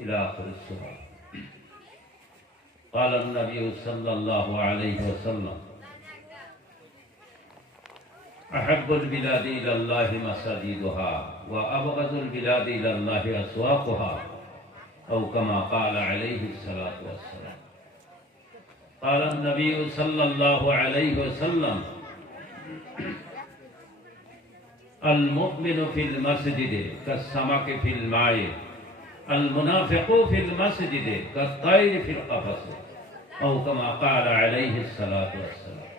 إلى آخر السورة. قال النبي صلى الله عليه وسلم: أحب البلاد إلى الله مساجدها وأبغض البلاد إلى الله أسواقها، أو كما قال عليه الصلاة والسلام. قال النبي صلى الله عليه وسلم: المؤمن في المسجد كالسمك في الماء، المنافق في المسجد كالطير في القفص، أو كما قال عليه الصلاة والسلام.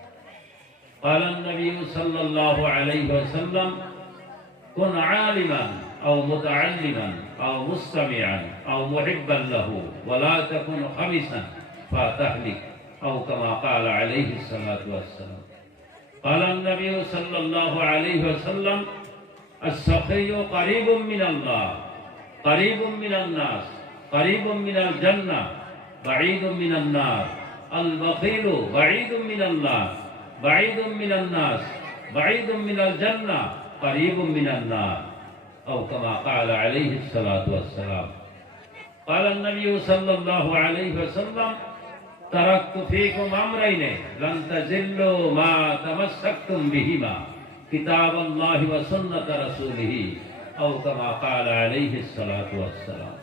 قال النبي صلى الله عليه وسلم: كن عالما أو متعلما أو مستمعا أو محبا له، ولا تكن خمسا فتهلك، أو كما قال عليه الصلاة والسلام. قال النبي صلى الله عليه وسلم: السخي قريب من الله، قريب من الناس، قريب من الجنة، بعيد من النار. البخيل بعيد من الله، بعيد من الناس، بعيد من الجنة، قريب من النار، أو كما قال عليه الصلاة والسلام. قال النبي صلى الله عليه وسلم: تركت فيكم أمرين لن تزلوا ما تمسكتم بهما، كتاب الله وسنة رسوله، أو كما قال عليه الصلاة والسلام.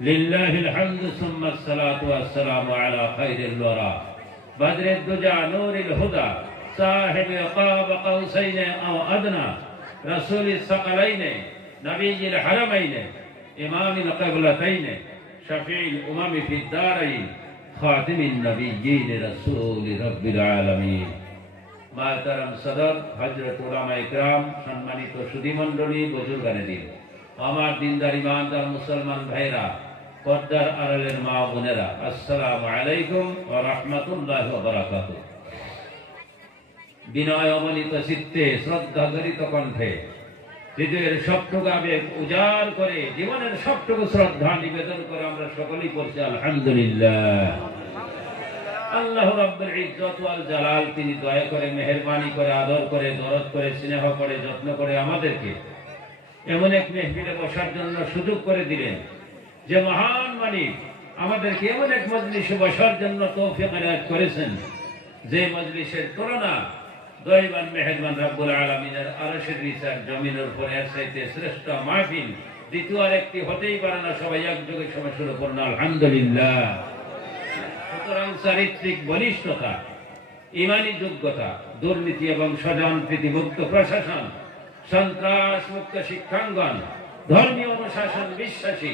لله الحمد ثم الصلاة والسلام على خير الورى بدر الدجى نور الهدى صاحب قاب قوسين أو أدنى رسول الثقلين نبي الحرمين إمام القبلتين شفيع الأمم في الدارين خاتم النبيين رسول رب العالمين. মাহতারাম সদর, হযরত উলামা ইকরাম, সম্মানিত সুধীমণ্ডলী, বুজুর্গানেদিন, আমার দিনদার ইমানদার মুসলমান ভাইরা, পর্দার আড়ালের মা বোনেরা, আসসালামু আলাইকুম ওয়া রাহমাতুল্লাহি ওয়া বারাকাতুহু। বিনয় অবনীত চিত্তে, শ্রদ্ধা জড়িত কণ্ঠে, হৃদয়ের সবটুকু আবেগ উজাড় করে, জীবনের সবটুকু শ্রদ্ধা নিবেদন করে আমরা সকলেই পড়ছি আলহামদুলিল্লাহ। আল্লাহ রাব্বুল ইজ্জত ওয়াল জালাল তিনি দয়া করে, মেহেরবানি করে, আদর করে, দরদ করে, স্নেহ করে, যত্ন করে আমাদেরকে এমন এক মেহফিলে বসার জন্য সুযোগ করে দিলেন, যে মহান মালিক আমাদেরকে এমন এক মজলিসে বসার জন্য তৌফিক এনায়েত করেছেন, যে মজলিসের তুলনা দয়াবান মেহেরবান রব্বুল আলামিনের আরশের নিচের জমিনের উপরে এর চাইতে শ্রেষ্ঠ মাহফিল দ্বিতীয় আর একটি হতেই পারে না। সবাই একযোগে সবাই শুরু করুন আলহামদুলিল্লাহ। সুতরাং চারিত্রিক বলিষ্ঠতা, ইমানি যোগ্যতা, দুর্নীতি এবং স্বজনপ্রীতি মুক্ত প্রশাসন, সন্ত্রাস মুক্ত শিক্ষাঙ্গন, ধর্মীয় অনুশাসন বিশ্বাসী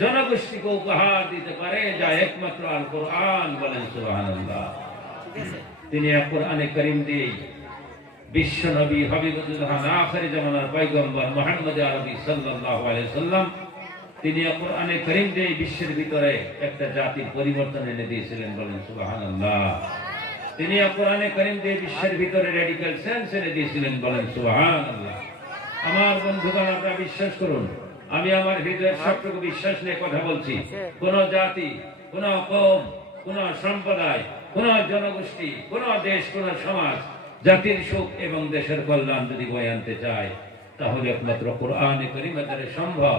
জনগোষ্ঠীকে উপহার দিতে পারে যা একমাত্র আল কোরআন। বলেন সুবহানাল্লাহ। তিনি কোরআনে কারীম দিয়ে বিশ্ব নবী হাবিবুল্লাহ আখিরি জামানার পয়গম্বর মুহাম্মদ আরবি সাল্লাল্লাহু আলাইহি সাল্লাম, তিনি কোরআনে কারীম দিয়ে বিশ্বের ভিতরে একটা জাতির পরিবর্তন এনে দিয়েছিলেন। বলেন সুবহানাল্লাহ। তিনি কোরআনে কারীম দিয়ে বিশ্বের ভিতরে রেডিক্যাল চেঞ্জ এনে দিয়েছিলেন। বলেন সুবহানাল্লাহ। আমার বন্ধুগণ, আপনারা বিশ্বাস করুন, আমি আমার হৃদয়ের সবটুকু বিশ্বাস নিয়ে কথা বলছি। কোন জাতি, কোন কওম, কোন সম্প্রদায়, কোন জনগোষ্ঠী, কোন দেশ, কোন সমাজ জাতির সুখ এবং দেশের কল্যাণ যদি বয়ে আনতে চায়, তাহলে একমাত্র কোরআনে কারীমের দ্বারা সম্ভব।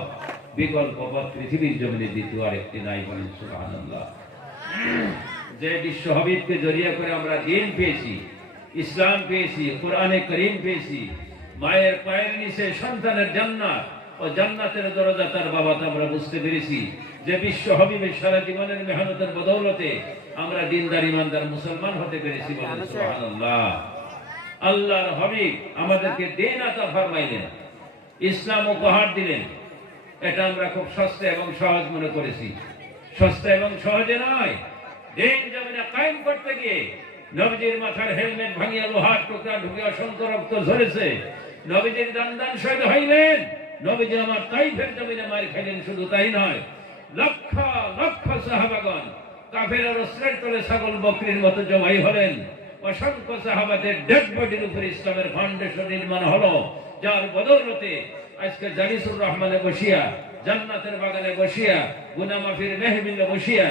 বিকল্প পথ পৃথিবীর জমিনে দ্বিতীয় আরেকটি নাই। বলেন সুবহানাল্লাহ। যে বিশ্ব হাবিবকে জড়িয়ে করে আমরা দিন পেয়েছি, ইসলাম পেয়েছি, কোরআনে কারীম পেয়েছি, মায়ের পায়ের নিচে সন্তানের জান্নাত ও জান্নাতের দরজা তার বাবা, আমরা বুঝতে পেরেছি যে বিশ্ব হাবিবের সারা জীবনের মেহনতের বদৌলতে আমরা দিনদার ইমানদার মুসলমান হতে পেরেছি। বলেন সুবহানাল্লাহ। আল্লাহর হাবিব আমাদেরকে দিন আতা ফরমাইলেন, ইসলাম উপহার দিলেন। এটা আমরা খুব সস্তা এবং সহজ মনে করেছি। সস্তা এবং সহজে নয়। দিন জমিনে কায়েম করতে গিয়ে নবীজির মাথার হেলমেট ভাঙিয়া লোহার টুকরা ঢুকে অসংখ্য রক্ত ঝরেছে। নবীজির দান শহীদ হইলেন। নবীজি আমার তাইফের জমিনে মার খাইলেন। শুধু তাই নয়, লক্ষ লক্ষ সাহাবাগণ কাফেরের অস্ত্রের তলে ছাগল বকরির মতো জবাই হলেন। অসংখ্য সাহাবাদের ডেড বডির উপর ইসলামের ফাউন্ডেশন নির্মাণ হলো, যার বদৌলতে আজকে জালিসুর রহমানে বসিয়া, জান্নাতের বাগানে বসিয়া, গুনাহ মাফির মেহফিলে বসিয়া,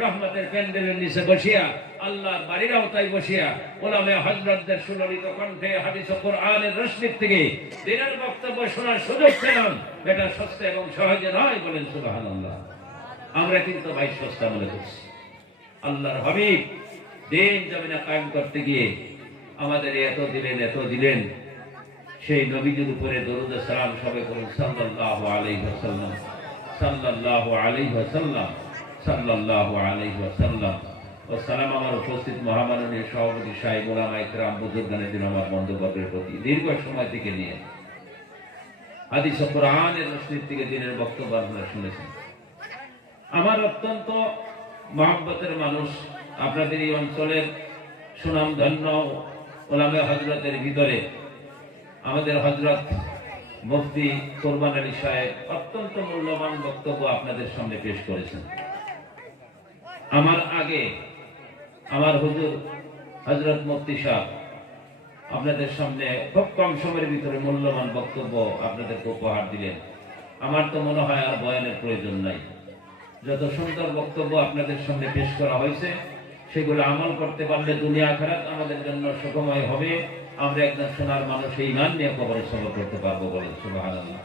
রহমতের প্যান্ডেলের নিচে বসিয়া, আল্লাহর বাড়ির আওতায় বসিয়া উলামা হযরতদের সুললিত কণ্ঠে হাদিস ও কোরআনের রশনির থেকে দিনের বক্তব্য শোনার সুযোগ পেলাম। এটা সস্তা এবং সহজে নয়। বলেন সুবহানাল্লাহ। আমরা কিন্তু ভাই সস্তা মনে করছি। আল্লাহর হাবিব দিন জমিনে কায়েম করতে গিয়ে আমাদের এত দিলেন। সেই নবীজির উপরে দরুদ সালাম সবাই করুন সাল্লাল্লাহু আলাইহি ওয়াসাল্লাম, সাল্লাল্লাহু আলাইহি ওয়াসাল্লাম, সাল্লাল্লাহু আলাইহি ওয়াসাল্লাম। ও সালাম আমার উপস্থিত মহামাননীয় সভাপতি সাহেব ওলামা ইকরাম বুজুর্গানের দিন আমার বন্ধুবর্গের প্রতি দীর্ঘ সময় থেকে নিয়ে হাদিস ও কোরআনের রশনির থেকে দিনের বক্তব্য আপনারা শুনেছেন। আমার অত্যন্ত মহব্বতের মানুষ আপনাদের এই অঞ্চলের সুনামধন্য ওলামা হযরতের ভিতরে আমাদের হযরত মুফতি কোরবান আলী সাহেব অত্যন্ত মূল্যবান বক্তব্য আপনাদের সামনে পেশ করেছেন। আমার আগে আমার হুজুর হযরত মুফতি সাহেব আপনাদের সামনে খুব কম সময়ের ভিতরে মূল্যবান বক্তব্য আপনাদেরকে উপহার দিলেন। আমার তো মনে হয় আর বয়ানের প্রয়োজন নাই। যত সুন্দর বক্তব্য আপনাদের সামনে পেশ করা হয়েছে সেগুলো আমল করতে পারলে দুনিয়া আখিরাত আমাদের জন্য সুখময় হবে। আমরা একজন সোনার মানুষ ঈমান নিয়ে কবরে সফর করতে পারবো বলেন সুবহানাল্লাহ।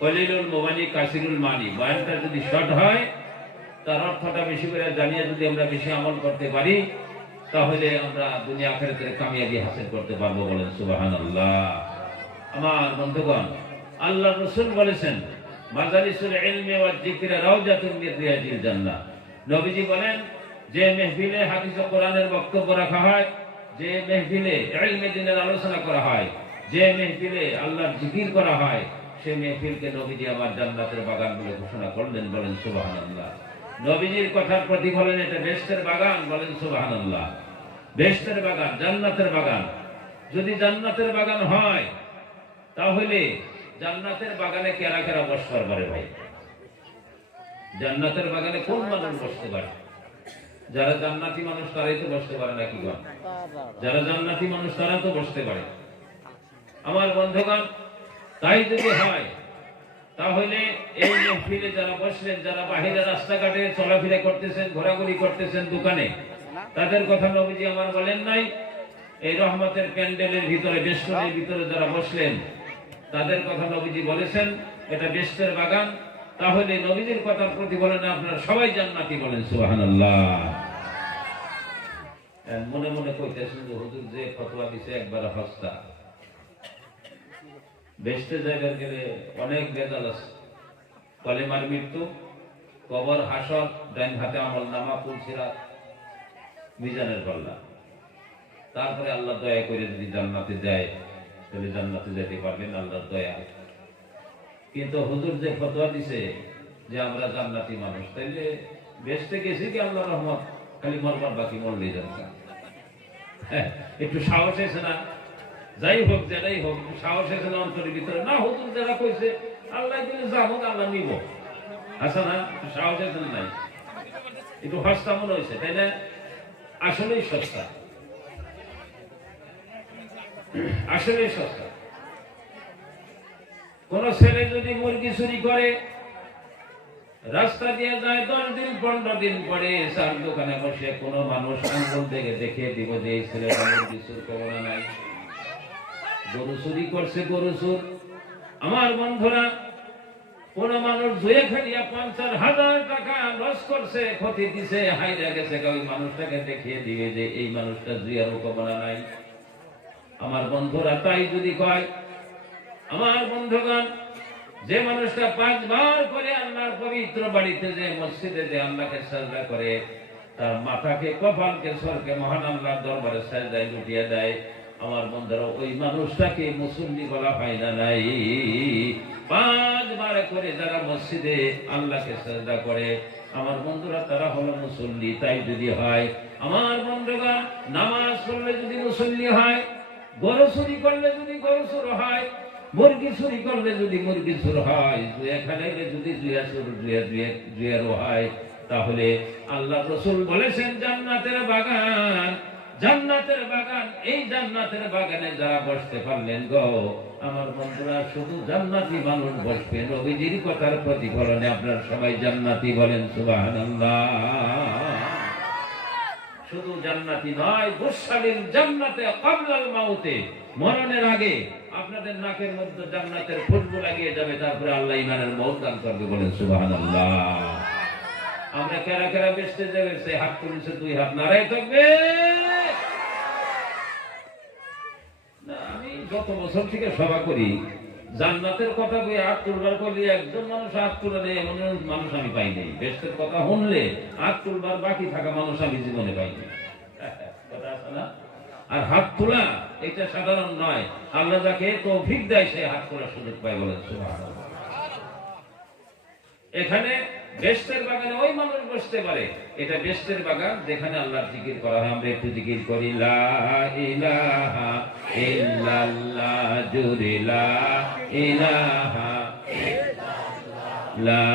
কলিলুল মুবানি কাসিরুল মানি, বয়ানটা যদি শর্ট হয় তার অর্থটা বেশি করে জানিয়ে যদি আমরা বেশি আমল করতে পারি তাহলে আমরা দুনিয়া আখিরাতের কামিয়াবি হাসিল করতে পারবো বলেন সুবহানাল্লাহ। আমার বন্ধুগণ, আল্লাহর রাসূল বলেছেন মাজালিসুল ইলমি ওয়াজ যিকরি রাউজাতুন মিন রিয়াজিল জান্নাহ। নবীজি বলেন যে মাহফিলে হাদিস ও কোরআনের বক্তব্য রাখা হয়, যে মাহফিলে ইলমে দ্বীনের আলোচনা করা হয়, যে মাহফিলে আল্লাহর জিকির করা হয়, সেই মাহফিলকে নবীজি আমার জান্নাতের বাগান বলে ঘোষণা করলেন বলেন সুবহানাল্লাহ। নবীজির কথার প্রতিফলন এটা বেহেশতের বাগান বলেন সুবহানাল্লাহ। বেহেশতের বাগান, জান্নাতের বাগান। যদি জান্নাতের বাগান হয় তাহলে জান্নাতের বাগানে কেরা কেরা বসতে পারে ভাই? জান্নাতের বাগানে কোন মানুষ বসতে পারে? যারা জান্নাতি মানুষ তারাই তো বসতে পারে নাকি গণ? যারা জান্নাতি মানুষ তারা তো বসতে পারে। আমার বন্ধুগণ, তাই যদি হয় তাহলে এই মাহফিলে যারা বসলেন, যারা বাহিরে রাস্তাঘাটে চলাফেরা করতেছেন, ঘোরাঘুরি করতেছেন দোকানে, তাদের কথা নবীজি আমার বলেন নাই? এই রহমতের প্যান্ডেলের ভিতরে, বেষ্টনের ভিতরে যারা বসলেন তাদের কথা নবীজি বলেছেন এটা বেহেশতের বাগান। তাহলে নবীজির কথার প্রতিফলনে আপনারা সবাই জান্নাতি বলেন সুবহানাল্লাহ। মনে মনে কইতেছেন যে হুজুর যে ফতোয়া দিছে একবার হস্তা, বেহেশতে যাইবার গেলে অনেক বেদাল আছে। কলেমার মৃত্যু, কবর, হাসর, ডাইন হাতে আমলনামা, পুলসিরাত, মিজানের পাল্লা। তারপরে আল্লাহ দয়া করে যদি জান্নাতে যায় তাহলে জান্নাতে যেতে পারবেন আল্লাহর দয়া। কিন্তু হুজুর যে ফতোয়া দিছে যে আমরা জান্নাতি মানুষ, তাইলে বেহেশতে গেছি কি আল্লাহর রহমত? খালি মরবার বাকি, মরলেই দরকার। হ্যাঁ, একটু সাহস এসে না? যাই হোক, যেটাই হোক, একটু সাহস এসে না অন্তরের ভিতরে? না, হুজুর যারা কইছে আল্লাহ যদি যা হোক আল্লাহ নিব, আচ্ছা না? একটু সাহস এসে নাই? একটু হস্তা মনে হয়েছে, তাই না? আসলেই সস্তা, আসলেই সস্তা। কোন ছেলে যদি মুরগি চুরি করে, রাস্তা দিয়ে যায়, 10 দিন 15 দিন পরে তার দোকানে বসে কোন মানুষ আঙ্গুল থেকে দেখিয়ে দিব যে এই ছেলেটা মুরগি চুরি করে না নাই, গরু চুরি করছে, গরু চোর। আমার বন্ধুরা, কোন মানুষ জুয়ে খেলিয়া 50,000 টাকা লস করছে, ক্ষতি দিছে, হাইরা গেছে, ওই মানুষটাকে দেখিয়ে দিবে যে এই মানুষটা জুয়ার রূপকলা নাই। আমার বন্ধুরা, তাই যদি কয়, আমার বন্ধুগণ, যে মানুষটা 5 বার করে আল্লাহর পবিত্র বাড়িতে যে মসজিদে যে আল্লাহকে সাজদা করে, তার মাথাকে, কপালকে, সরকে মহান আল্লাহর দরবারে সাজদায় লুটিয়ে দেয়, আমার বন্ধুরা, ওই মানুষটাকে মুসল্লি বলা হয় না নাই? 5 বার করে যারা মসজিদে আল্লাহকে সাজদা করে, আমার বন্ধুরা, তারা হলো মুসল্লি। তাই যদি হয়, আমার বন্ধুগণ, নামাজ পড়লে যদি মুসল্লি হয়, গরু চুরি করলে যদি গরু চোর হয়, মুরগি চুরি করলে যদি মুরগি চোর হয়, জুয়া খেলাইলে যদি জুয়ারও হয়, তাহলে আল্লাহ রাসূল বলেছেন জান্নাতের বাগান, জান্নাতের বাগান। এই জান্নাতের বাগানে যারা বসতে পারলেন গো, আমার বন্ধুরা, শুধু জান্নাতি মানুষ বসবে। নবীজির কথার প্রতিফলনে আপনারা সবাই জান্নাতি বলেন সুবহানাল্লাহ। শুধু জান্নাতি নয়, বুশরালিল জান্নাতে ক্বাবলাল মাউতে, মরণের আগে আপনাদের নাকের মধ্যে জান্নাতের খুশবু লাগিয়ে যাবে, তারপরে আল্লাহ ঈমানের মওত দান করবে বলেন সুবহানাল্লাহ। কেরা কেরা বেচতে যাবে সে হাত তুলেছে, 2 হাত নাড়াই থাকবে। আমি যত বছর থেকে সভা করি, জান্নাতের কথা বই হাত তুলবার করলে একজন মানুষ হাত তুলে নেই এমন মানুষ আমি পাইনি। বেস্টের কথা শুনলে হাত তুলবার বাকি থাকা মানুষ আমি জীবনে পাইনি। কথা আছে না? আর হাত তোলা এটা সাধারণ নয়, আল্লাহ যাকে তৌফিক দেয় সে হাত তোলার সুযোগ পায় বলেন সুবহানাল্লাহ। এখানে বেস্টের বাগানে ওই মানুষ বসতে পারে, এটা বেস্টের বাগান যেখানে আল্লাহর জিকির করা হয়। আমরা একটু জিকির করি, লা ইলাহা ইল্লাল্লাহ, জুরে লা ইলাহা লা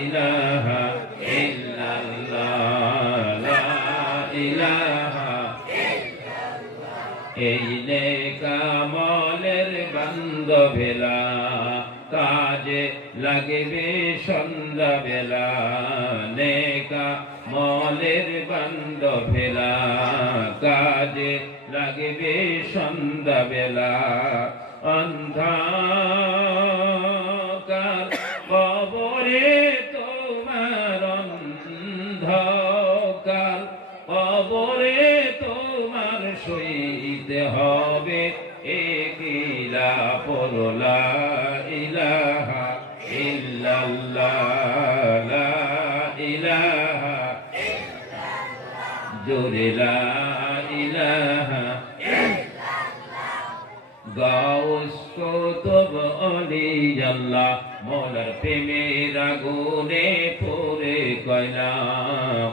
ইলাহা ইল্লাল্লাহ, লা ইলাহা। এই নেক আমলের বান্ধবেলা কাজে লাগবে সন্ধ্যাবেলা, নেক আমলের বান্ধবেলা কাজে লাগবে সন্ধ্যাবেলা। অন্ধকার কবরে তোমার, অন্ধকার কবরে তোমার সইতে হবে একলা পরলা ইলাহা ইল্লাল্লাহ, লা ইলাহা জোরে লা ইলাহা। গাউস কুতুব অলি আল্লাহ মৌলার প্রেমের আগুনে পুরে কয়লা,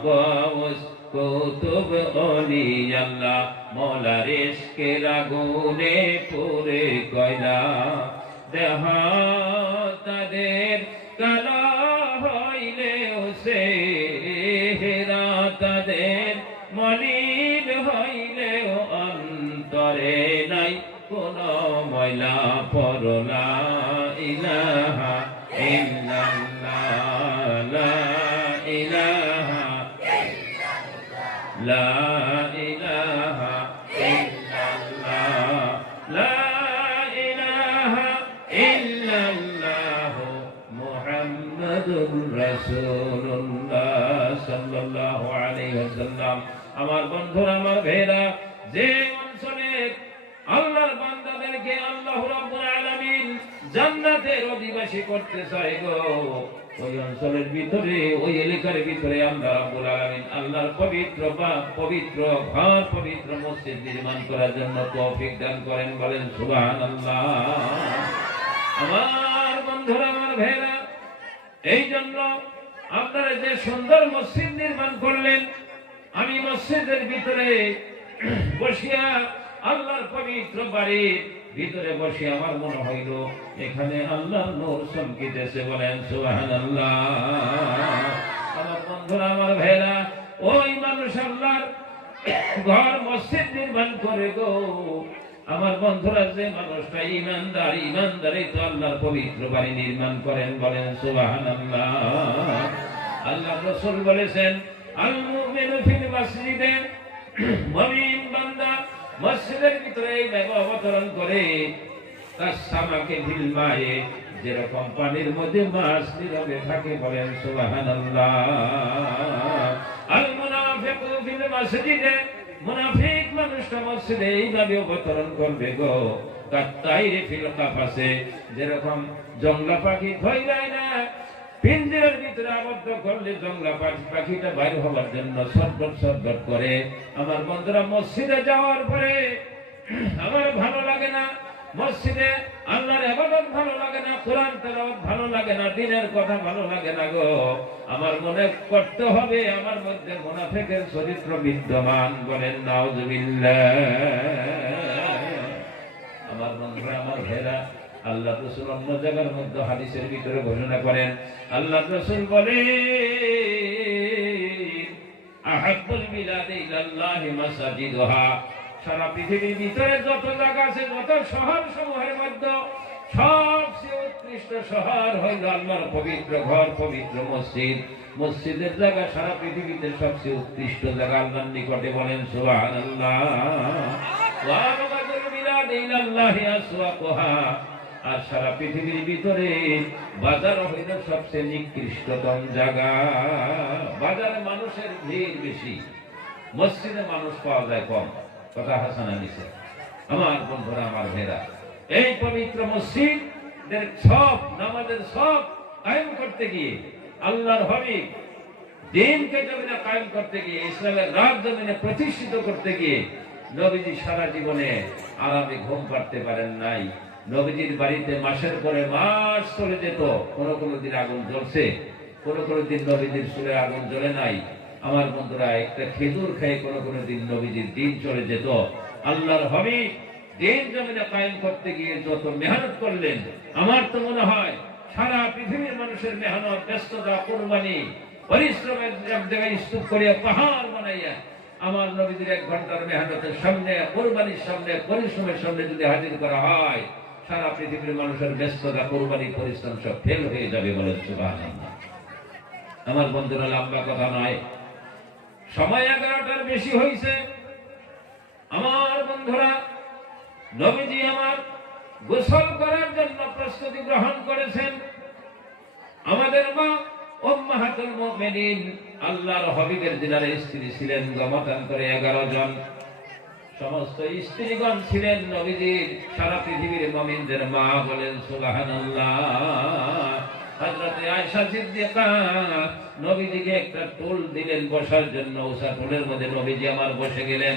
গাউস কুতুব অলি আল্লাহ মৌলার ইশকের আগুনে পুরে কয়লা। দেহ তাদের কালা হইলেও সে হেরা, তাদের মলিন হইলেও অন্তরে নাই কোন ময়লা। পরলা ইলাহা ইল্লাল্লাহ, লা ইলাহা লা ইলাহা ইল্লাল্লাহ, লা ইলাহা ইল্লাল্লাহ মুহাম্মাদুর রাসূলুল্লাহ সাল্লাল্লাহু আলাইহি ওয়াসাল্লাম। আমার বন্ধুরা, আমার ভাইরা, যে অঞ্চলে আল্লাহর বান্দাদেরকে আল্লাহ রাব্বুল আলামিন জান্নাতের অধিবাসী করতে চায় গো, ওই অঞ্চলের ভিতরে, ওই এলাকার ভিতরে আল্লাহ রাব্বুল আলামিন আল্লাহর পবিত্র ঘর, পবিত্র মসজিদ নির্মাণ করার জন্য তৌফিক দান করেন বলেন সুবহানাল্লাহ। আমার বন্ধুরা, আমার ভাইরা, এই জন্য আপনারা যে সুন্দর মসজিদ নির্মাণ করলেন, আমি মসজিদের ভিতরে বসিয়া আল্লাহর পবিত্র বাড়ির ভিতরে বসে আমার মনে হইল এখানে আল্লাহর নূর চমকিতেছে বলেন সুবহানাল্লাহ। আমার বন্ধুরা, আমার ভাইরা, ওই মানুষ আল্লাহর ঘর মসজিদ নির্মাণ করে গো। আমার বন্ধুরা, যে মানুষটা ইমানদার, ইমানদারই তো আল্লাহর পবিত্র বাড়ি নির্মাণ করেন বলেন সুবহানাল্লাহ। আল্লাহ রাসূল বলেছেন, আল মুমিনু ফিল মসজিদে, মুমিন বান্দা মসজিদের ভিতরে এইভাবে অবতরণ করে, কাসামাকে ফিল মায়ে, যেরকম পানির মধ্যে মাছ নীরবে থাকে বলেন সুবহানাল্লাহ। আল মুনাফিকু ফিল মসজিদে, মুনাফিক মানুষটা মসজিদে এইভাবে অবতরণ করবে গো, কাত্তাইরে ফিল কাফাসে, যেরকম জংলা পাখি ধইরায় না পিঞ্জরার ভিতরে আবদ্ধ করলে জংলা পাখিটা বাইরে হওয়ার জন্য সটবট সটবট করে। আমার বন্ধুরা, মসজিদে যাওয়ার পরে আমার ভালো লাগে না, মসজিদে আল্লাহর ইবাদত ভালো লাগে না, কোরআন তেলাওয়াত ভালো লাগে না, দ্বীনের কথা ভালো লাগে না গো। আমার মনে করতে হবে আমার মধ্যে মুনাফিকের চরিত্র বিদ্যমান বলেন নাউজুবিল্লাহ। আমার বন্ধুরা, আমার ভাইরা, আল্লাহ রাসূল অন্য জায়গার মধ্যে হাদিসের ভিতরে ঘোষণা করেন, আল্লাহ রাসূল বলেন, আহাব্বুল বিলাদি ইলাল্লাহি মাসাজিদুহা, সারা পৃথিবীর ভিতরে যত জায়গা আছে, যত শহর সমূহের মধ্যে সবচেয়ে উৎকৃষ্ট শহর হইল আল্লাহর পবিত্র ঘর, পবিত্র মসজিদ। মসজিদের জায়গা সারা পৃথিবীতে সবচেয়ে উৎকৃষ্ট জায়গা আল্লাহর নিকটে বলেন সুবহানাল্লাহ। ওয়া আবগাদুল বিলাদি ইলাল্লাহি আসওয়াকুহা, আর সারা পৃথিবীর ভিতরে বাজার হইল সবচেয়ে নিকৃষ্টতম জায়গা। বাজারে মানুষের ভিড় বেশি, মসজিদে মানুষ পাওয়া যায় কম। কথা হাসানা নিছে। আমার বন্ধুরা, আমার ভাইরা, এই পবিত্র মসজিদের সব নামাজের সব কায়েম করতে গিয়ে, আল্লাহর হাবিব দিনকে জমিনে কায়েম করতে গিয়ে, ইসলামের রাত জমিনে প্রতিষ্ঠিত করতে গিয়ে নবীজি সারা জীবনে আরামে ঘুম পাড়তে পারেন নাই। নবীজির বাড়িতে মাসের পরে মাস চলে যেত, কোনো কোনো দিন আগুন জ্বলছে, কোনো কোনো দিন নবীজির চুলে আগুন জ্বলে নাই। আমার বন্ধুরা, একটা খেজুর খেয়ে কোনো কোনো দিন নবীজির দিন চলে যেত। আল্লাহর হাবিব দিন জমিনে কায়েম করতে গিয়ে যত মেহনত করলেন, আমার তো মনে হয় সারা পৃথিবীর মানুষের মেহনত, ব্যস্ততা, কুরবানি, পরিশ্রমের এক জায়গায় স্তূপ করিয়া পাহাড় বানাইয়া আমার নবীদের 1 ঘন্টার মেহনতের সামনে, কুরবানির সামনে, পরিশ্রমের সামনে যদি হাজির করা হয়, সারা পৃথিবীর মানুষের ব্যস্ততা, কুরবানি, পরিশ্রম সব ফেল হয়ে যাবে। বলেন সুবহানাল্লাহ। আমার বন্ধুরা, লম্বা কথা নয়, সময় 11টার বেশি হয়েছে। আমার বন্ধুরা, নবীজি আমার গোসল করার জন্য প্রস্তুতি গ্রহণ করেছেন। আমাদের মা উম্মাহাতুল মুমিনিন আল্লাহর হাবিবের যিনারা স্ত্রী ছিলেন গমতান্তরে 11 জন, সমস্ত স্ত্রীগণ ছিলেন নবীজির। সারা পৃথিবীর মুমিনদের মা। বলেন সুবহানাল্লাহ। হযরতে আয়েশা সিদ্দিকা নবীজিকে একটা টুল দিলেন বসার জন্য। ওসা টুলের মধ্যে নবীজি আমার বসে গেলেন।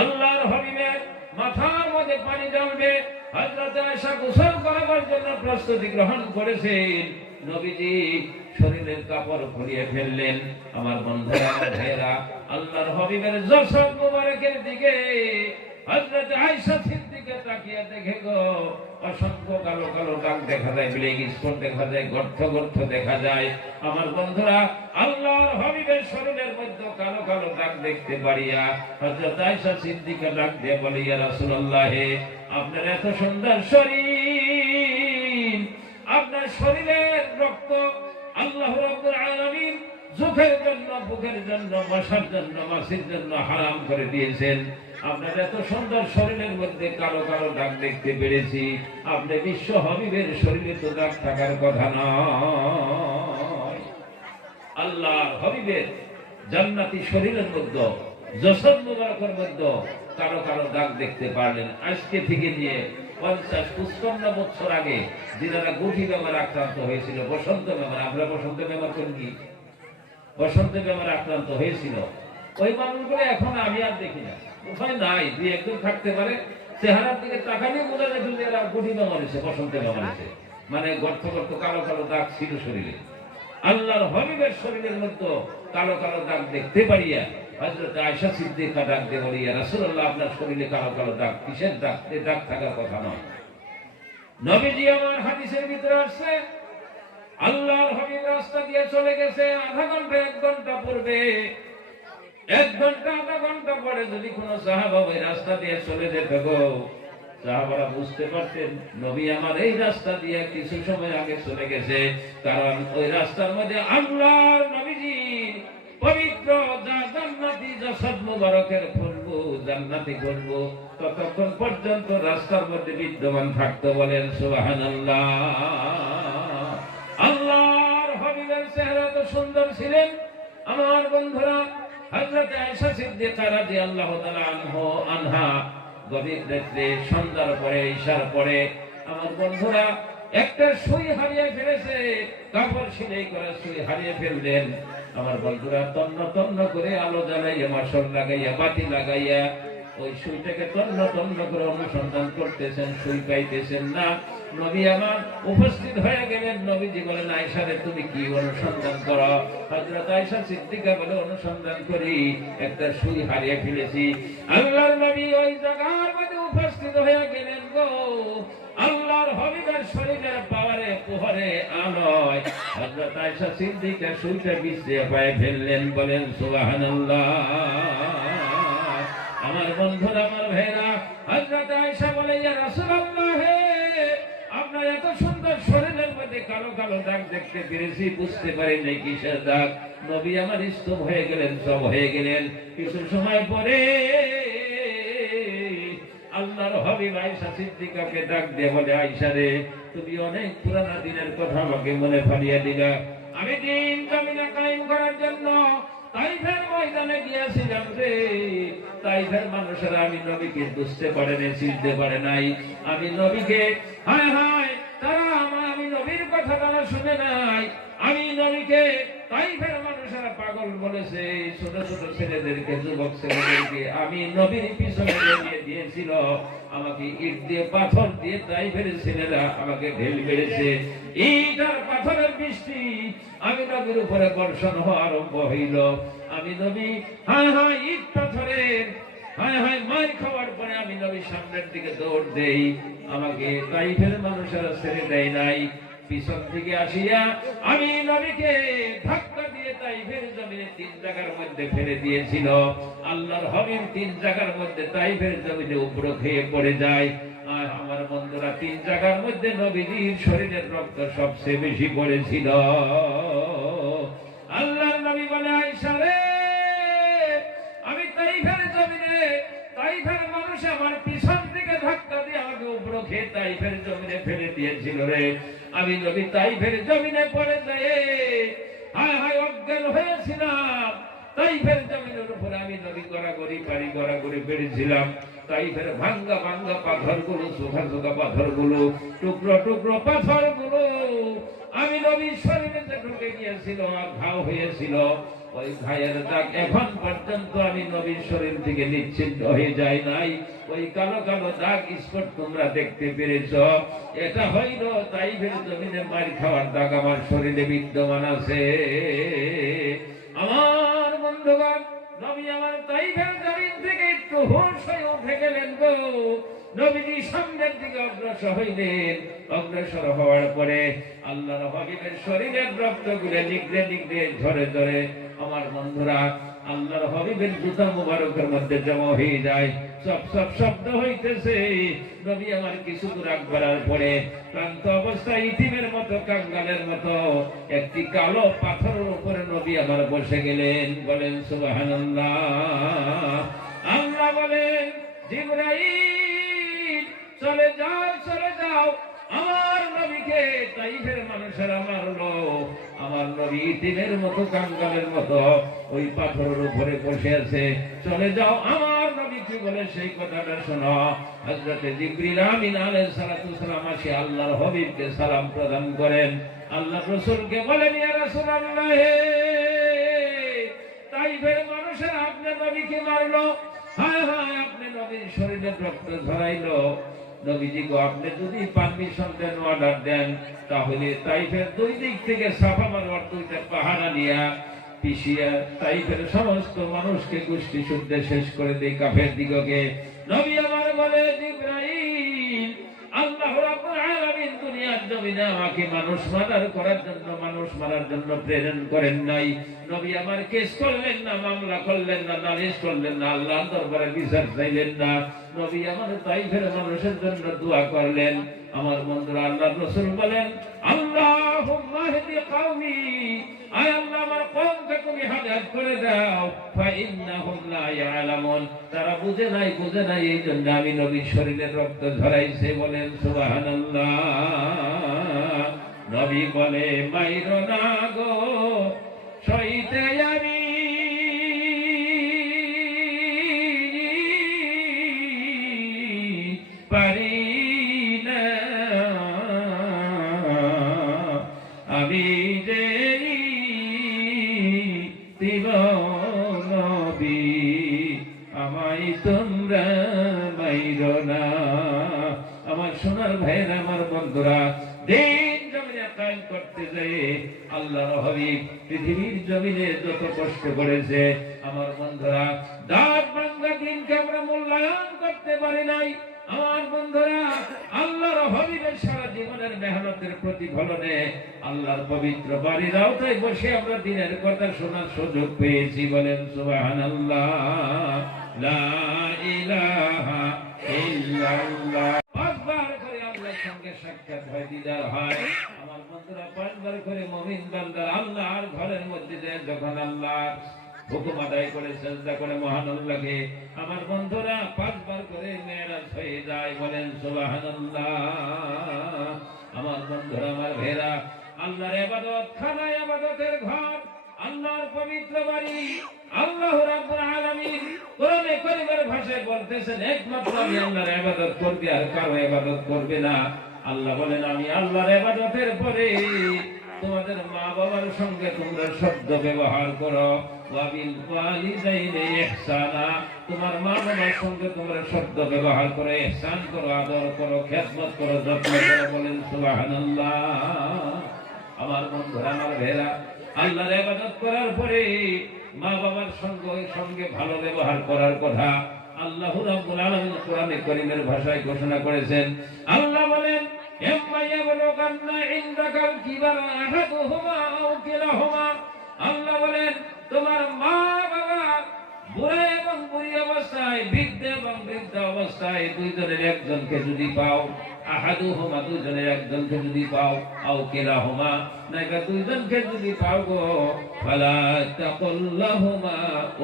আল্লাহর হাবিবের মাথার মধ্যে পানি ঢালবে, হযরতে আয়েশা গোসল করার জন্য প্রস্তুতি গ্রহণ করেছেন। নবীজি শরীরের কাপড় খুলিয়ে ফেললেন। আমার বন্ধুরা, ভাইরা, আল্লাহর হাবিবের জসদ মুবারকের দিকে হযরতে আয়েশা সিদ্দিকা তাকিয়ে দেখে গো, অসংখ্য কালো কালো দাগ দেখা যায়, ব্ল্যাক স্পট দেখা যায়, গর্ত গর্ত দেখা যায়। আমার বন্ধুরা, আল্লাহর হাবিবের শরীরের মধ্যে কালো কালো দাগ দেখতে পারিয়া হযরত আয়েশা সিদ্দিকা ডাক দিয়ে বলে, ইয়া রাসূলুল্লাহ, আপনার এত সুন্দর শরীর, আপনার শরীরের রক্ত আল্লাহ রাব্বুল আলামিন চোখের জন্য, বুকের জন্য, মশার জন্য, মাছির জন্য হারাম করে দিয়েছেন। আপনার এত সুন্দর শরীরের মধ্যে কালো কালো দাগ দেখতে পেরেছি। আপনি বিশ্ব হাবিবের শরীরে তো দাগ থাকার কথা নয়। আল্লাহর হাবিবের জান্নাতি শরীরের মধ্যে, জসদ মুবারকের মধ্যে কালো কালো দাগ দেখতে পারলেন। আজকে থেকে নিয়ে 50-55 বছর আগে যিনারা গুঠি বেমার আক্রান্ত হয়েছিল, বসন্ত বেমার, আমরা বসন্ত বেমার করি কি, বসন্ত বেমার আক্রান্ত হয়েছিল, ওই মানুষগুলো এখন আমি আর দেখি না। উপায় নাই, 2-1 থাকতে পারে, চেহারার দিকে তাকালে বোঝা যায় যে এরা গুঠি বেমার হয়েছে, বসন্ত বেমার হয়েছে, মানে গর্ত গর্ত কালো কালো দাগ ছিল শরীরে। আল্লাহর হাবিবের শরীরের মধ্যে কালো কালো দাগ দেখতে পারিয়া হযরত আয়েশা সিদ্দিকা ডাক দিয়ে বলি, ইয়া রাসূলুল্লাহ, আপনার শরীরে কালো কালো দাগ কিসের দাগ? এই দাগ থাকার কথা নয়। নবীজি আমার হাদিসের ভিতরে আসছে, আল্লাহর হাবিব রাস্তা দিয়ে চলে গেছে, আধা ঘন্টা 1 ঘন্টা পূর্বে, 1 ঘন্টা আধা ঘন্টা পরে যদি কোন সাহাবা ওই রাস্তা দিয়ে চলে যেত গো, সাহাবারা বুঝতে পারতেন নবী আমার এই রাস্তা দিয়ে কিছু সময় আগে চলে গেছে। কারণ ওই রাস্তার মধ্যে আল্লাহর নবীজি পবিত্র জান্নাতি জসদ মুবারকের খুশবু, জান্নাতি খুশবু ততক্ষণ পর্যন্ত রাস্তার মধ্যে বিদ্যমান থাকতো। বলেন সুবহানাল্লাহ। আল্লাহর হাবিবের চেহারা তো সুন্দর ছিলেন। আমার বন্ধুরা, হযরত আয়েশা সিদ্দিকা রাদিয়াল্লাহু তাআলা আনহা গভীর রাতে, সন্ধ্যার পরে, ঈশার পরে, আমার বন্ধুরা একটা সুই হারিয়ে ফেলেছে, কাপড় সেলাই করা সুই হারিয়ে ফেললেন। আমার বন্ধুরা তন্ন তন্ন করে আলো জ্বালাইয়া, মাসল লাগাইয়া, বাতি লাগাইয়া ওই সুইটাকে তন্ন তন্ন করে অনুসন্ধান করতেছেন, সুই পাইতেছেন না। নবী আমার উপস্থিত হয়ে গেলেন। নবীজি বলেন, আয়েশা রে, তুমি কি অনুসন্ধান করো? হযরত আয়েশা সিদ্দিকা বলে, অনুসন্ধান করি, একটা সুই হারিয়ে ফেলেছি। আল্লাহর নবী ওই জায়গার মধ্যে উপস্থিত হয়ে গেলেন গো। আল্লাহর হাবিবের শরীরের পাওয়ারে, পোহরে, আলোয় হযরত আয়েশা সিদ্দিকা সুইটা বিছিয়ে পায়ে ফেললেন। বলেন সুবহানাল্লাহ। আমার বন্ধুরা, আমার ভাইরা, হযরত আয়েশা বলে, ইয়া রাসূলুল্লাহ, আপনার এত সুন্দর শরীরের মধ্যে কালো কালো দাগ দেখতে পেরেছি, বুঝতে পারিনি কিসের দাগ। নবী আমার স্তব হয়ে গেলেন, সব হয়ে গেলেন। কিছু সময় পরে আল্লাহর হাবিব আয়েশা সিদ্দিকাকে ডাক দিয়ে বলে, আয়েশা রে, তুমি অনেক পুরানা দিনের কথা আমাকে মনে ফালিয়ে দিলা। আমি দিন জমিনে কায়েম করার জন্য তাইফের ময়দানে গিয়েছিলাম রে। তাইফের মানুষেরা আমি নবীকে বুঝতে পারে নাই, চিনতে পারে নাই। আমি নবীকে হায় হায় তারা আমি নবীর কথা তারা শুনে নাই। আমি নবীকে তাইফের মানুষেরা পাগল বলেছে। ছোট ছোট ছেলেদেরকে, যুবক ছেলেদেরকে আমি নবীর পিছনে লাগিয়ে দিয়েছিল। আমাকে ইট দিয়ে পাথর দিয়ে তাইফের ছেলেরা আমাকে ঢেল মেরেছে। ইট আর পাথরের বৃষ্টি আমি নবীর উপরে বর্ষণ হওয়া আরম্ভ হইল। আমি নবী হায় হায় ইট পাথরের হায় হায় মার খাওয়ার পরে আমি নবীর সামনের দিকে দৌড় দেই। আমাকে তাইফের মানুষেরা ছেড়ে দেয় নাই। পিছন থেকে আসিয়া আমি নবীকে ধাক্কা দিয়ে তাইফের জমিনে 3 জায়গার মধ্যে ফেলে দিয়েছিল। আল্লাহর হাবিব 3 জায়গার মধ্যে তাইফের জমিনে উপর খেয়ে পড়ে যায়। আর আমার বন্ধুরা 3 জায়গার মধ্যে নবীজির শরীরের রক্ত সবচেয়ে বেশি পড়েছিল। আল্লাহর নবী বলে, আয়েশা রে, আমি তাইফের জমিনে তাইফের মানুষ আমার পিছন থেকে ধাক্কা দিয়ে আমাকে উপর খেয়ে তাইফের জমিনে ফেলে দিয়েছিল রে। আমি নবী তাইফের জমিনে পড়ে যায় হায় হায় অজ্ঞান হয়েছিলাম। তাইফের জমিনের উপরে আমি নবী গড়াগড়ি পারি গড়াগড়ি বেড়েছিলাম। তাইফের ভাঙ্গা ভাঙ্গা পাথরগুলো, সোখা সোখা পাথরগুলো, টুকরো টুকরো পাথরগুলো আমি নবীর শরীরে ঢুকে গিয়েছিল আর ঘাও হয়েছিল। ওই ঘায়ের দাগ এখন পর্যন্ত আমি নবীর শরীর থেকে নিচ্ছিন্ন হয়ে যায় নাই। ওই কালো কালো দাগ স্পট তোমরা দেখতে পেরেছ। এটা হইল তাইফের জমিনে মার খাওয়ার দাগ আমার শরীরে বিদ্যমান আছে। আমার বন্ধুগণ, নবী আমার তাইফের জমিন থেকে একটু হুঁশ হয়ে উঠে গেলেন গো। নবীজি সামনের দিকে অগ্রসর হইলেন। অগ্রসর হওয়ার পরে আল্লাহর হাবিবের শরীরের রক্তগুলো নিগড়ে নিগড়ে ঝরে ঝরে আমার বন্ধুরা আল্লাহর হাবিবের জুতা মুবারকের মধ্যে জমা হয়ে যায়। সব সব শব্দ হইতেছে। নবী আমার কিছু দূর আগবাড়ার পরে ক্লান্ত অবস্থায় ইতিমের মতো, কাঙ্গালের মতো একটি কালো পাথরের উপরে নবী আমার বসে গেলেন। বলেন সুবহানাল্লাহ। আল্লাহ বলেন, জিবরাইল চলে যাও, চলে যাও। আমার নবীকে তাইফের মানুষেরা মারলো। আমার নবী ইতিমের মতো, কাঙ্গালের মতো ওই পাথরের উপরে বসে আছে। চলে যাও। আমার নবী কি বলে সেই কথাটা শোনো। হযরত জিবরিল আমিন আলাইহিস সালাতু ওয়াসসালাম আসি আল্লাহর হাবিবকে সালাম প্রদান করেন। আল্লাহ রাসূলকে বলেন, ইয়া রাসূলুল্লাহ, তাইফের মানুষেরা আপনার নবীকে মারলো। হায় হায়, আপনি নবীর শরীরে রক্ত ঝরাইলো। নবীজি গো, আপনি যদি পারমিশন দেন, অর্ডার দেন, তাহলে তাইফের 2 দিক থেকে সাফা মারওয়ার 2টা পাহাড়া নিয়া পিছিয়ে তাইফের সমস্ত মানুষকে গোষ্ঠী শুদ্ধে শেষ করে দেই কাফের দিগকে। নবী আমার বলে, জিবরাইল, আল্লাহ রাব্বুল আলামিন দুনিয়ার জমিনে আমাকে মানুষ মারার জন্য প্রেরণ করেন নাই। নবী আমার কেস করলেন না, মামলা করলেন না, নালিশ করলেন না, আল্লাহর দরবারে বিচার চাইলেন না। নবী আমার তাইফের মানুষের জন্য দোয়া করলেন। আমার বন্ধুরা, আল্লাহর রাসূল বলেন, আল্লাহুম্মা হদি কওমি, আয় আল্লাহ আমার কওমকে তুমি হেদায়েত করে দাও। ফা ইন্নাহুম লা ইয়ালামুন, তারা বুঝে নাই এই জন্য আমি নবীর শরীরের রক্ত ঝরাইছে। বলেন সুবহানাল্লাহ। নবী বলে, মাইরো না গো, সইতে আমি পারি না। আমি যে নবী, আমায় তোমরা মাইরো না। আমার সোনার ভাইয়েরা, আমার বন্ধুরা, দিন জমিনে কায়েম করতে যায় আল্লাহর হাবিব পৃথিবীর জমিনে যত কষ্ট করেছে, আমার বন্ধুরা, দাঁত ভাঙা দিনকে আমরা মূল্যায়ন করতে পারি নাই। আমার বন্ধুরা, আল্লাহর হাবিবের সারা জীবনের মেহনতের প্রতিফলনে আল্লাহর পবিত্র বাড়ির আওতায় বসে আমরা দিনের কথা শোনার সুযোগ পেয়েছি। বলেন সুবহানাল্লাহ। লা ইলাহা ইল্লাল্লাহ। 5 বার করে আল্লাহর সঙ্গে সাক্ষাৎ হয়, দিদার হয়। আমার বন্ধুরা, 5 বার করে মুমিন বান্দা আল্লাহর ঘরের মধ্যে যায়। যখন আল্লাহ হুকুম আদায় করে সেজদা করে মহান আল্লাহকে। আমার বন্ধুরা 5 বার করে মেরাজ হয়ে যায়, বলেন সুবহানাল্লাহ। আমার বন্ধুরা, আমার ভাইরা, আল্লাহর ইবাদত খানা, ইবাদতের ঘর, আল্লাহর পবিত্র বাড়ি। আল্লাহ রাব্বুল আলামিন কোরআনে কারীমের ভাষায় বলতেছেন, একমাত্র আমি আল্লাহর ইবাদত করবে, আর কারো ইবাদত করবে না। আল্লাহ বলেন, আমি আল্লাহর ইবাদতের পরে তোমাদের মা বাবার সঙ্গে তোমরা শব্দ ব্যবহার করো। ওয়াবিল ওয়ালিদাইনি ইহসানা, তোমার মা বাবার সঙ্গে তোমরা শব্দ ব্যবহার করো, ইহসান করো, আদর করো, খেদমত করো, যত্ন করো। বলেন সুবহানাল্লাহ। আমার বন্ধুরা, আমার ভাইরা, আল্লাহর ইবাদত করার পরে মা বাবার সঙ্গে ভালো ব্যবহার করার কথা আল্লাহ রাব্বুল আলামিন কোরআনে কারীমের ভাষায় ঘোষণা করেছেন। আল্লাহ বলেন, আল্লাহ বলেন, তোমার মা বাবা বুড়া এবং বুড়ি অবস্থায়, বৃদ্ধ এবং বৃদ্ধ অবস্থায় দুইজনের একজনকে যদি পাও, আহাদুহুমা দুইজনের একজনকে যদি পাও, আও কিলাহুমা নাইবা দুইজনকে যদি পাও গো, ফালা তাকুল্লাহুমা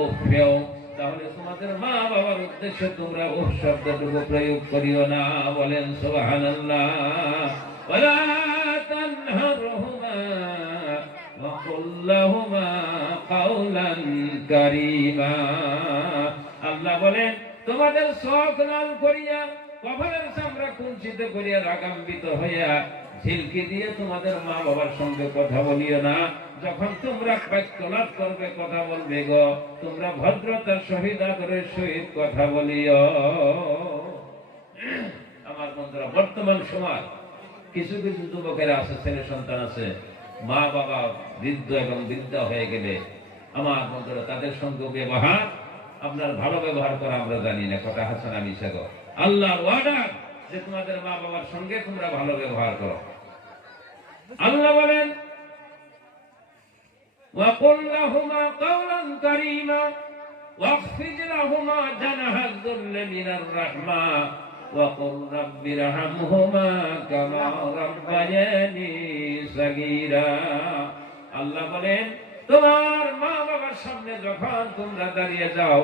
উফিও, তাহলে তোমাদের মা বাবার উদ্দেশ্যে তোমরা উফ শব্দটুকু প্রয়োগ করিও না। বলেন সুবহানাল্লাহ। ওয়ালা তানহারহুমা ওয়া কুল লাহুমা কাওলান কারীমা। আল্লাহ বলেন, তোমাদের শোক লাল করিয়া, কপালের চামড়া কুঞ্চিত করিয়া, রাগান্বিত হইয়া, ঝিলকি দিয়ে তোমাদের মা বাবার সঙ্গে কথা বলিও না। যখন তোমরা বাক্যলাপ করবে, কথা বলবে গো, তোমরা ভদ্রতার সহিত, আদরের সহিত কথা বলিও। আমার বন্ধুরা, বর্তমান সময় কিছু কিছু যুবকেরা আছে, ছেলে সন্তান আছে, মা বাবা বৃদ্ধ এবং বৃদ্ধা হয়ে গেলে, আমার বন্ধুরা, তাদের সঙ্গে ব্যবহার, আপনার ভালো ব্যবহার করা আমরা জানি না। কথা হাসান আমি গো, আল্লাহর ওয়াদা যে তোমাদের মা বাবার সঙ্গে তোমরা ভালো ব্যবহার করো। আল্লাহ বলেন, وَقُلْ لَهُمَا قَوْلًا كَرِيمًا وَاخْفِضْ لَهُمَا جَنَاحَ الذُّلِّ مِنَ الرَّحْمَةِ وَقُلْ رَبِّ ارْحَمْهُمَا كَمَا رَبَّيَانِي صَغِيرًا। আল্লাহ বলেন, তোমার মা বাবার সামনে যখন তোমরা দাঁড়িয়ে যাও,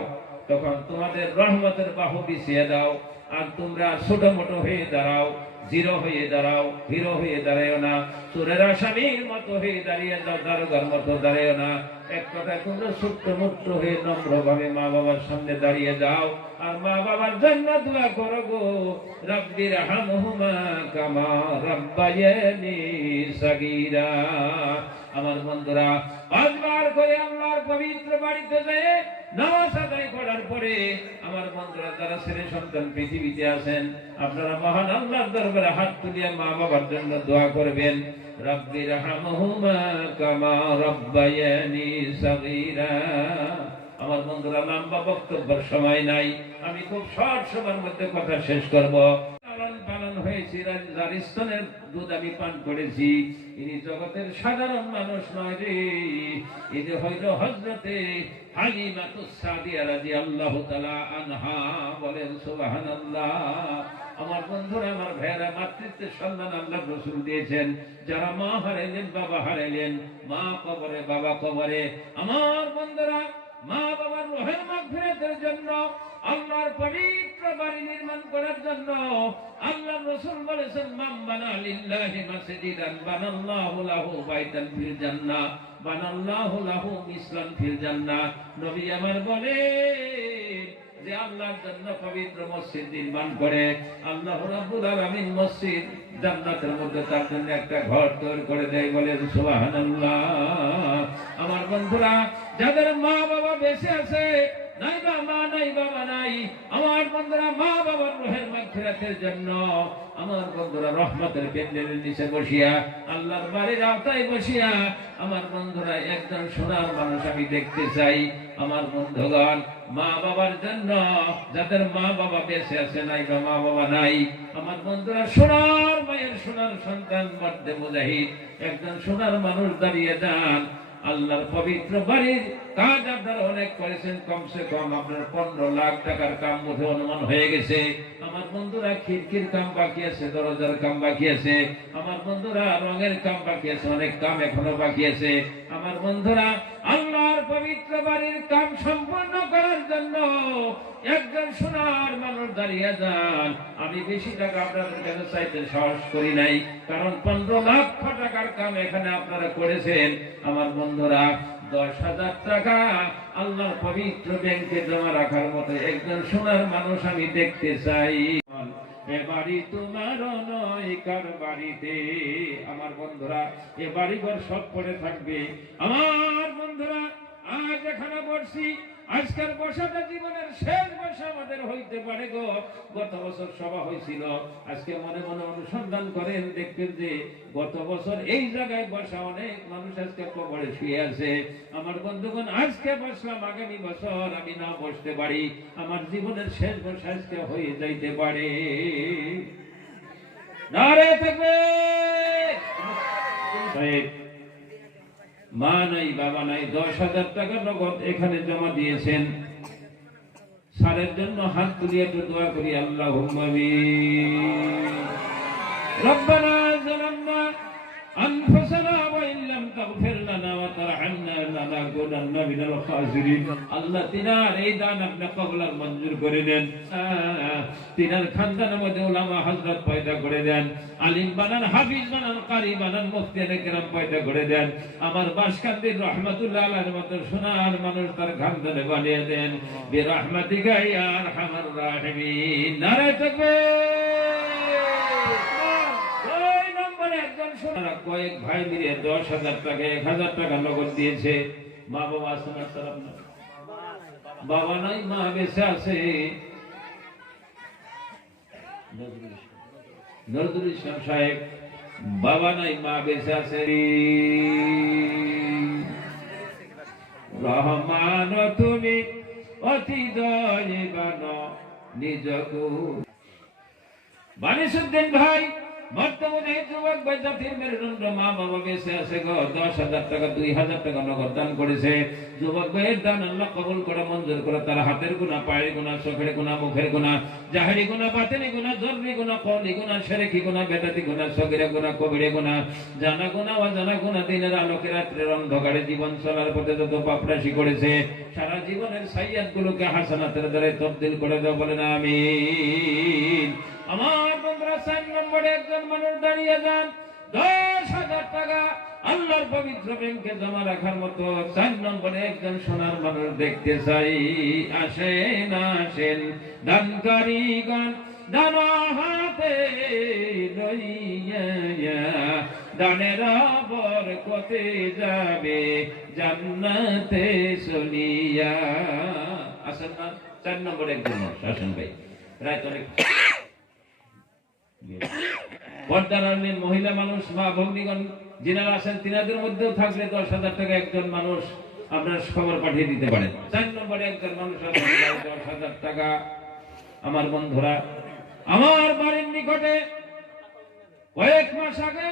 তখন তোমাদের রহমতের বাহু বিছিয়ে দাও। আর তোমরা ছোট মোটো হয়ে দাঁড়াও, জিরো হয়ে দাঁড়াও, হিরো হয়ে দাঁড়াও না, চোরের আসামির মতো হয়ে দাঁড়িয়ে যাও, দারোগার মতো দাঁড়াও না। এক কথায় তোমরা ছোট্ট মোট্ট হয়ে নম্রভাবে মা বাবার সামনে দাঁড়িয়ে যাও, আর মা বাবার জন্য দোয়া করো গো, রাব্বির হামহুমা কামা রাব্বায়ানি সাগীরা। আমার বন্ধুরা, 5 বার করে আল্লাহর পবিত্র বাড়িতে যায় নামাজ আদায় করার পরে, আমার বন্ধুরা, যারা ছেলে সন্তান পৃথিবীতে আছেন, আপনারা মহান আল্লাহর দরবারে হাত তুলিয়া মা বাবার জন্য দোয়া করবেন, রাব্বির হামহুমা কামা রাব্বায়ানি সাগীরা। আমার বন্ধুরা, লম্বা বক্তব্যের সময় নাই, আমি খুব শর্ট সময়ের মধ্যে কথা শেষ করব। পালন হয়েছে, যার স্তনের দুধ আমি পান করেছি, ইনি জগতের সাধারণ মানুষ নয় রে, ইনি হইল হযরতে হালিমাতুস সাদিয়া রাদিয়াল্লাহু তাআলা আনহা। বলেন সুবহানাল্লাহ। আমার বন্ধুরা, আমার ভাইরা, মাতৃত্বের সম্মান আল্লাহ রাসূল দিয়েছেন। যারা মা হারাইলেন, বাবা হারাইলেন, মা কবরে, বাবা কবরে, আমার বন্ধুরা, মা বাবার রুহের মাগফিরাতের জন্য, আল্লাহর পবিত্র বাড়ি নির্মাণ করার জন্য আল্লাহ রাসূল বলেছেন, মান বানা লিল্লাহি মাসজিদান বানাল্লাহু লাহু বাইতান ফিল জান্নাহ বানাল্লাহু লাহু মিসলান ফিল জান্নাহ। নবী আমার বলেন যে আল্লাহর জন্য পবিত্র মসজিদ নির্মাণ করে, আল্লাহ রাব্বুল আলামিন মসজিদ জান্নাতের মধ্যে তার জন্য একটা ঘর তৈরি করে দেয়। বলেন সুবহানাল্লাহ। আমার বন্ধুরা, যাদের মা বাবা বেঁচে আছে, নাই বা মা নাই বাবা নাই, আমার বন্ধুরা, মা বাবার রুহের মাগফিরাতের জন্য, আমার বন্ধুরা, রহমতের প্যান্ডেলের নিচে বসিয়া, আল্লাহর বাড়ির আওতায় বসিয়া, আমার বন্ধুরা, একজন সোনার মানুষ আমি দেখতে চাই। আমার বন্ধুগণ, মা বাবার জন্য, যাদের মা বাবা বেঁচে আছে, নাই বা মা বাবা নাই, আমার বন্ধুরা, সোনার মায়ের সোনার সন্তান মর্দে মুজাহিদ, একজন সোনার মানুষ দাঁড়িয়ে যান। আল্লাহর পবিত্র বাড়ির কাজ আপনারা অনেক করেছেন, কমসে কম আপনার 15 লাখ টাকার কাম বোধহয় অনুমান হয়ে গেছে। আমার বন্ধুরা, খিড়কির কাম বাকি আছে, দরজার কাম বাকি আছে, আমার বন্ধুরা, রঙের কাম বাকি আছে, অনেক কাম এখনো বাকি আছে। আমার বন্ধুরা, আল্লাহর পবিত্র পবিত্র বাড়ির কাম সম্পন্ন করার জন্য একজন সোনার মানুষ দাঁড়িয়ে যান। আমি বেশি টাকা আপনাদের কাছে চাইতে সাহস করি নাই, কারণ 15 লক্ষ টাকার কাম এখানে আপনারা করেছেন। আমার বন্ধুরা, 10,000 টাকা আল্লাহর পবিত্র ব্যাংকে জমা রাখার মতো একজন সোনার মানুষ আমি দেখতে চাই। এ বাড়ি তোমার নয়, কার বাড়িতে? আমার বন্ধুরা, এ বাড়িঘর সব পড়ে থাকবে। আমার বন্ধুরা, আজ এখানে বসছি, আজকের বসাটা জীবনের শেষ বসা আমাদের হইতে পারে গো। গত বছর সভা হয়েছিল, আজকে মনে মনে অনুসন্ধান করেন, দেখবেন যে গত বছর এই জায়গায় বসা অনেক মানুষ আজকে কবরে শুয়ে আছে। আমার বন্ধুগণ, আজকে বসলাম, আগামী বছর আমি না বসতে পারি, আমার জীবনের শেষ বসা আজকে হয়ে যাইতে পারে। নারে থাকবে। মা নাই, বাবা নাই, 10,000 টাকা নগদ এখানে জমা দিয়েছেন। সারের জন্য হাত তুলিয়ে একটু দোয়া করি। আল্লাহুম্মা আমিন। রব্বানা যালামনা আনফুসানা ওয়া ইল্লাম তাগফির লানা ওয়া তারহামনা লানাকুনান্না মিনাল খাসিরিন। আল্লাহ তিনার এই দান আপনি কবুল আর মঞ্জুর করে নেন। তিনার খানদানের মধ্যে উলামা হযরত পয়দা করে দেন, আলিম বানান, হাফিজ বানান, কারি বানান, মুফতি কেরাম পয়দা করে দেন। আমার বাসকান্দির রহমাতুল্লাহ আলাইহির মতো সোনার মানুষ তার খানদানে বানিয়ে দেন। বিরহমাতিকা ইয়া আরহামার রাহিমিন। নারে তাকবীর। একজন সোনার কয়েক ভাই মিলে 10,000 টাকা, 1,000 টাকা নগদ দিয়েছে। মা বাবা আছেন? বাবা নাই, মা বেঁচে আছে। নজরুল ইসলাম সাহেব, বাবা নাই, মা বেঁচে আছে। রহমান তুমি অতি দয়াবান নিজকু। বানিসুদ্দিন ভাই, বর্তমানে যুবক ভাই জাতির মেরুদণ্ড, মা বাবা বেঁচে আছে গো। 10,000 টাকা, 2,000 টাকা নগদ দান করেছে। যুবক ভাইয়ের দান আল্লাহ কবুল করে, মঞ্জুর করে। তার হাতের গুনাহ, পায়ের গুনাহ, চোখের গুনাহ, মুখের গুনাহ, জাহেরি গুনাহ, বাতিনি গুনাহ, জররি গুনাহ, কওলি গুনাহ, শিরকি গুনাহ, বেদাতি গুনাহ, সগীরা গুনাহ, কবিরা গুনাহ, জানা গুনাহ, অজানা গুনাহ, দিনের আলোকে রাত্রের অন্ধকারে জীবন চলার পথে যত পাপরাশি করেছে, সারা জীবনের সাইয়্যাত গুলোকে হাসানাতের দ্বারা তবদিল করে দাও, বলেন আমিন। আমার বন্ধুরা, 4 নম্বরে একজন মানুষ দাঁড়িয়ে যান। 10,000 টাকা আল্লাহর পবিত্র ব্যাংকে জমা রাখার মতো 4 নম্বরে একজন সোনার মানুষ দেখতে চাই। আসেন আসেন দানকারীগণ, দান হাতে লইয়া, দানের বরকতে যাবে জান্নাতে চলিয়া। আসেন না, 4 নম্বরে একজন মানুষ। আসেন ভাই, রাত অনেক। পর্দার আড়ালে মহিলা মানুষ, মা ভগ্নীগণ যিনারা আছেন, তিনাদের মধ্যেও থাকলে 10,000 টাকা একজন মানুষ আপনার খবর পাঠিয়ে দিতে পারেন। 4 নম্বরে একজন মানুষ আছেন, 10,000 টাকা। আমার বন্ধুরা, আমার বাড়ির নিকটে কয়েক মাস আগে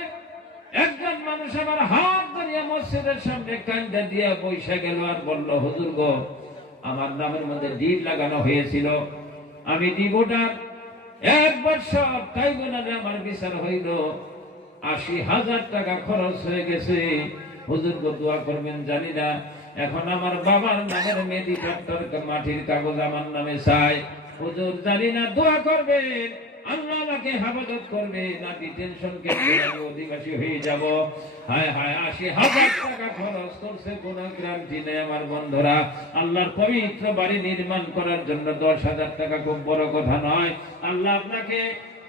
একজন মানুষ আমার হাত ধরিয়ে মসজিদের সামনে কান্দা দিয়ে বৈশা গেল আর বলল, হুজুর গো, আমার নামের মধ্যে ডিপ লাগানো হয়েছিল, আমি ডিপটা 1 বছর ট্রাইব্যুনালে আমার বিচার হইল, 80,000 টাকা খরচ হয়ে গেছে। হুজুর গো, দোয়া করবেন। জানি না, এখন আমার বাবার নামের মেডিকেল মাটির কাগজ আমার নামে চাই। হুজুর জানি না, দোয়া করবেন, আল্লাহ আমাকে হেফাজত করবে, নাকি টেনশন কেটে আমি অধিবাসী হয়ে যাব। হায় হায়, 80,000 টাকা খরচ করছে, কোন গ্যারান্টি নেই। আমার বন্ধুরা, আল্লাহর পবিত্র বাড়ি নির্মাণ করার জন্য 10,000 টাকা খুব বড় কথা নয়। আল্লাহ আপনাকে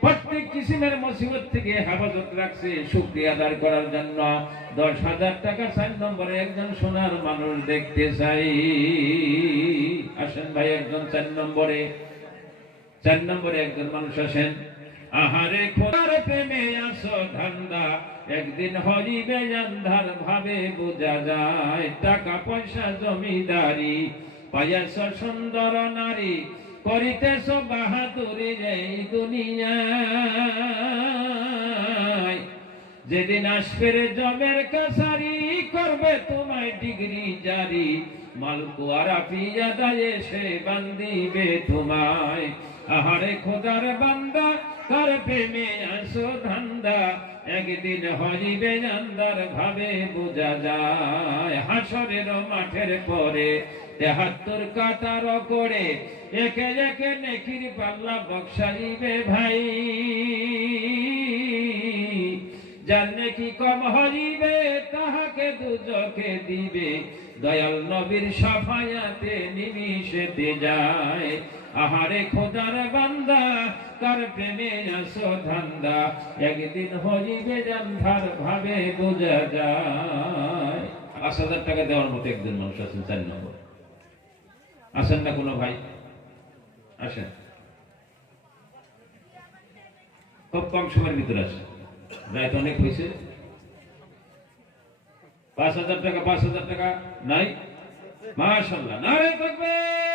প্রত্যেক কিসিমের মুসিবত থেকে হেফাজত রাখছে। শুকরিয়া আদায় করার জন্য 10,000 টাকা 4 নম্বরে একজন সোনার মানুষ দেখতে চাই। আসেন ভাই, একজন 4 নম্বরে একজন মানুষ আসেন। আহারে খোদার প্রেমে আসো ধান্দা, একদিন হরিবে আন্ধার, ভাবে বোঝা যায়। টাকা পয়সা জমিদারি, পাইয়াছ সুন্দর নারী, করিতেছ বাহাদুরি এই দুনিয়ায়। যেদিন আসবে রে জমের কাছারি, করবে তোমায় ডিগ্রি জারি, মালকুয়ারা পিয়াদায় সে বান্দিবে তোমায়। আহারে খোদার বান্দা কার প্রেমে আসো ধান্দা, একদিন হরিবে জান্দার ভাবে বোঝা যায়। হাসরের মাঠের পরে ৭৩ কাতার করে একে একে নেকির পাল্লা বক্সাইবে ভাই। যার নেকি কম হইবে তাহাকে দুজকে দিবে, দয়াল নবীর সাফায়াতে নিমিশেতে যায়। আহারে খোদার বান্দা কার প্রেমে আসো ধান্দা, একদিন হইবে জান্ধার ভাবে বোঝা যায়। ৫,০০০ টাকা দেওয়ার মতো একজন মানুষ আছেন ৪ নম্বর। আসেন না কোনো ভাই? আসেন, খুব কম সময়ের ভিতরে আসেন, রাত অনেক হয়েছে। ৫,০০০ টাকা, ৫,০০০ টাকা নাই? মাশাআল্লাহ, নারে তাকবীর।